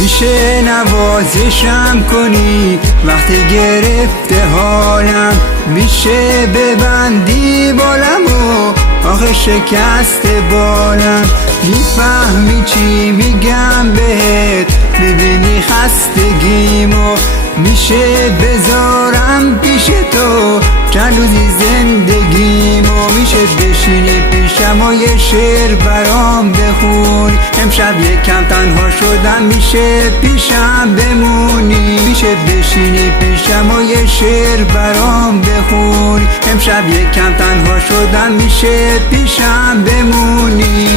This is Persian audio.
میشه نوازشم کنی وقتی گرفته حالم، میشه ببندی بالمو آخه شکسته بالم. میفهمی چی میگم بهت، میبینی خستگیمو، میشه بذارم پیش تو چند روزی زندگیمو. میشه بشینی پیشم و یه شعر برام بخونی، امشب یکم تنها شدم میشه پیشم بمونی. میشه بشینی پیشم و یه شعر برام بخونی، امشب یکم تنها شدم میشه پیشم بمونی.